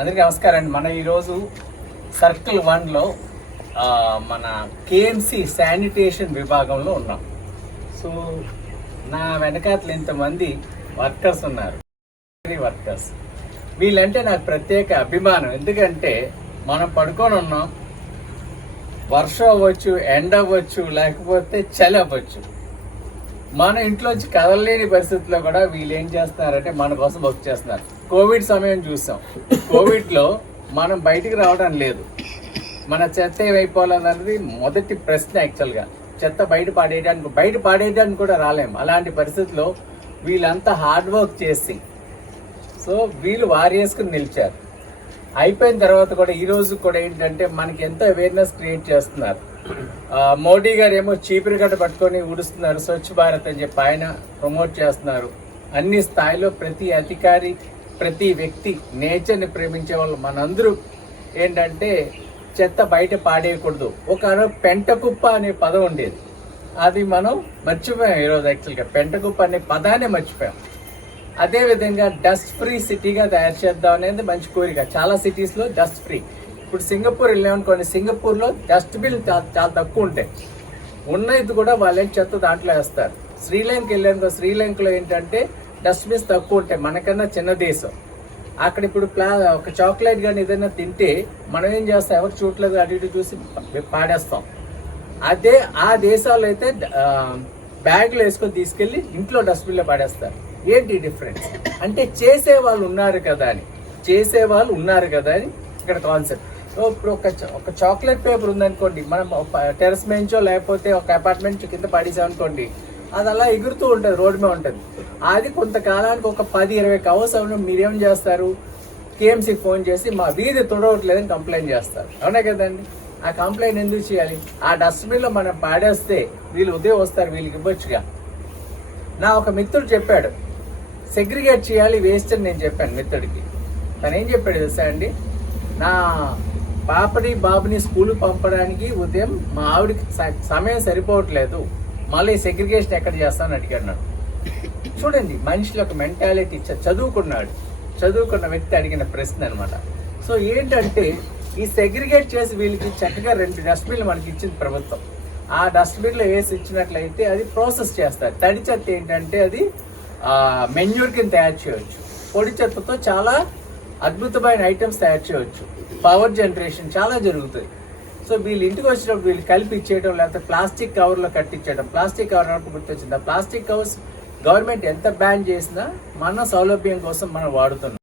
అందరికీ నమస్కారం అండి. మనం ఈరోజు సర్కిల్ 1లో మన కేఎంసి శానిటేషన్ విభాగంలో ఉన్నాం. సో నా వెనకాతలు ఇంతమంది వర్కర్స్ ఉన్నారు, వర్కర్స్. వీళ్ళంటే నాకు ప్రత్యేక అభిమానం. ఎందుకంటే మనం పడుకొని ఉన్నాం, వర్షం అవ్వచ్చు, ఎండ అవ్వచ్చు, లేకపోతే చలి అవ్వచ్చు. మన ఇంట్లోంచి కదలలేని పరిస్థితుల్లో కూడా వీళ్ళు ఏం చేస్తున్నారంటే మన కోసం వర్క్ చేస్తున్నారు. కోవిడ్ సమయం చూసాం. కోవిడ్లో మనం బయటికి రావడం లేదు. మన చెత్త ఏమైపోవాలన్నది మొదటి ప్రశ్న. యాక్చువల్గా చెత్త బయట పాడేయడానికి కూడా రాలేము. అలాంటి పరిస్థితుల్లో వీళ్ళంతా హార్డ్ వర్క్ చేసి సో వీళ్ళు వారియర్స్కి నిలిచారు. అయిపోయిన తర్వాత కూడా ఈరోజు కూడా ఏంటంటే మనకి ఎంతో అవేర్నెస్ క్రియేట్ చేస్తున్నారు. మోడీ గారు ఏమో చీపురు గడ్డ పట్టుకొని ఊడుస్తున్నారు, స్వచ్ఛ భారత్ అని చెప్పి ఆయన ప్రమోట్ చేస్తున్నారు. అన్ని స్థాయిలో ప్రతి అధికారి, ప్రతి వ్యక్తి, నేచర్ని ప్రేమించే వాళ్ళు మనందరూ ఏంటంటే చెత్త బయట పాడేయకూడదు. ఒక పెంటకుప్ప అనే పదం ఉండేది, అది మనం మర్చిపోయాం. ఈరోజు యాక్చువల్గా పెంటకుప్ప అనే పదాన్ని మర్చిపోయాం. అదేవిధంగా డస్ట్ ఫ్రీ సిటీగా తయారు చేద్దాం అనేది మంచి కోరిక. చాలా సిటీస్లో డస్ట్ ఫ్రీ. ఇప్పుడు సింగపూర్ వెళ్ళామనుకోండి, సింగపూర్లో డస్ట్బిన్ చాలా తక్కువ ఉంటాయి. ఉన్నది కూడా వాళ్ళేం చెత్త దాంట్లో వేస్తారు. శ్రీలంక వెళ్ళామనుకో, శ్రీలంకలో ఏంటంటే డస్ట్బిన్స్ తక్కువ ఉంటాయి. మనకన్నా చిన్న దేశం. అక్కడ ఇప్పుడు ఒక చాక్లెట్ కానీ ఏదైనా తింటే మనం ఏం చేస్తాం, ఎవరు చూడలేదు అటు ఇటు చూసి పాడేస్తాం. అదే ఆ దేశాల్లో అయితే బ్యాగ్లో వేసుకొని తీసుకెళ్ళి ఇంట్లో డస్ట్బిన్లో పాడేస్తారు. ఏంటి డిఫరెన్స్ అంటే చేసే వాళ్ళు ఉన్నారు కదా అని ఇక్కడ కాన్సెప్ట్. సో ఇప్పుడు ఒక చాక్లెట్ పేపర్ ఉందనుకోండి, మనం టెర్రస్ బెంచో లేకపోతే ఒక అపార్ట్మెంట్ కింద పడేసామనుకోండి, అది అలా ఎగురుతూ ఉంటుంది, రోడ్డు మీద ఉంటుంది. అది కొంతకాలానికి ఒక 10-20 కవర్స్ అవును. మీరేం చేస్తారు, కేఎంసీకి ఫోన్ చేసి మా వీధి తుడవట్లేదని కంప్లైంట్ చేస్తారు. అవునా కదండి? ఆ కంప్లైంట్ ఎందుకు చేయాలి? ఆ డస్ట్బిన్లో మనం పాడేస్తే వీళ్ళు ఉదయం వస్తారు, వీళ్ళకి ఇవ్వచ్చుగా. నా ఒక మిత్రుడు చెప్పాడు సెగ్రిగేట్ చేయాలి వేస్ట్ అని. నేను చెప్పాను మిత్రుడికి. తను ఏం చెప్పాడు తెలుసా అండి, నా బాబుని స్కూల్కి పంపడానికి ఉదయం మా ఆవిడకి సమయం సరిపోవట్లేదు, మళ్ళీ సెగ్రిగేషన్ ఎక్కడ చేస్తానని అడిగాడు. చూడండి మనిషిలో ఒక మెంటాలిటీ. చదువుకున్న వ్యక్తి అడిగిన ప్రశ్న అనమాట. సో ఏంటంటే ఈ సెగ్రిగేట్ చేసి వీళ్ళకి చక్కగా 2 డస్ట్బిన్లు మనకి ఇచ్చింది ప్రభుత్వం. ఆ డస్ట్బిన్లో వేసి ఇచ్చినట్లయితే అది ప్రాసెస్ చేస్తారు. తడి చెత్త ఏంటంటే అది మెన్యూర్ కింద తయారు చేయవచ్చు. పొడి చెత్తతో చాలా అద్భుతమైన ఐటమ్స్ తయారు చేయవచ్చు. పవర్ జనరేషన్ చాలా జరుగుతుంది. సో వీళ్ళు ఇంటికి వచ్చినప్పుడు వీళ్ళు కలిపి ఇచ్చేయడం, లేకపోతే ప్లాస్టిక్ కవర్లో కట్టించడం. ప్లాస్టిక్ కవర్ అన్నప్పుడు గుర్తొచ్చింది. ఆ ప్లాస్టిక్ కవర్స్ గవర్నమెంట్ ఎంత బ్యాన్ చేసినా మన సౌలభ్యం కోసం మనం వాడుతున్నాం.